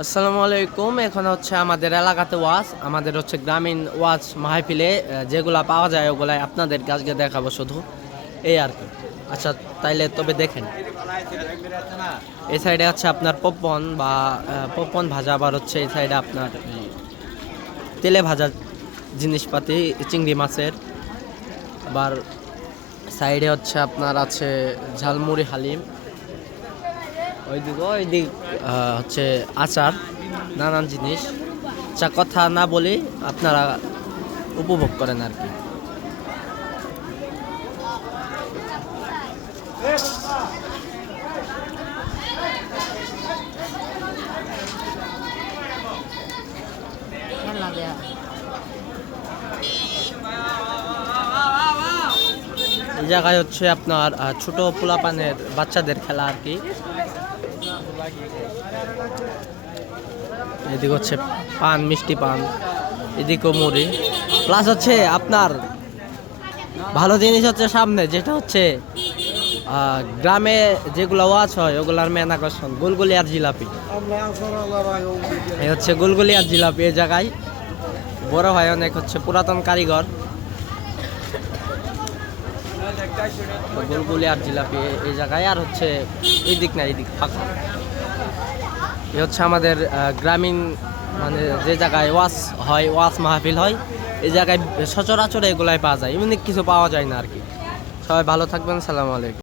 আসসালামু আলাইকুম। এখন হচ্ছে আমাদের এলাকাতে ওয়াজ, আমাদের হচ্ছে গ্রামীণ ওয়াজ মাহফিলে যেগুলা পাওয়া যায় ওগুলাই আপনাদের আজকে দেখাবো শুধু, এই আর কি। আচ্ছা, তাইলে তবে দেখেন। এই সাইডে আছে আপনার পপকর্ন বা পপকর্ন ভাজা, আবার হচ্ছে এই সাইডে আপনার তেলে ভাজা জিনিসপাতি, চিংড়ি মাছের। আবার সাইডে হচ্ছে আপনার আছে ঝালমুড়ি হালিম, ওইদিক হচ্ছে আচার, নানান জিনিস। যা কথা না বলি আপনারা উপভোগ করেন আর কি। এই জায়গায় হচ্ছে আপনার ছোট পোলাপানের বাচ্চাদের খেলা আর কি। এদিকে হচ্ছে পান, মিষ্টি পান, এদিকেও মুড়ি। প্লাস হচ্ছে আপনার ভালো জিনিস হচ্ছে সামনে, যেটা হচ্ছে গ্রামে যেগুলো ওয়াজ হয় ওগুলার মেন আকর্ষণ গুলগুলি আর জিলাপি। এই হচ্ছে গুলগুলি আর জিলাপি। এই জায়গায় বড় হয় অনেক, হচ্ছে পুরাতন কারিগর। গুলগুলি আর জিলাপি এই জায়গায়। আর হচ্ছে এই দিক না, এই দিক ফাঁকা। এ হচ্ছে আমাদের গ্রামীণ, মানে যে জায়গায় ওয়াজ হয়, ওয়াজ মাহফিল হয়, এই জায়গায় সচরাচর এগুলাই পাওয়া যায়, ইউনিক কিছু পাওয়া যায় না আর কি। সবাই ভালো থাকবেন, সালাম আলাইকুম।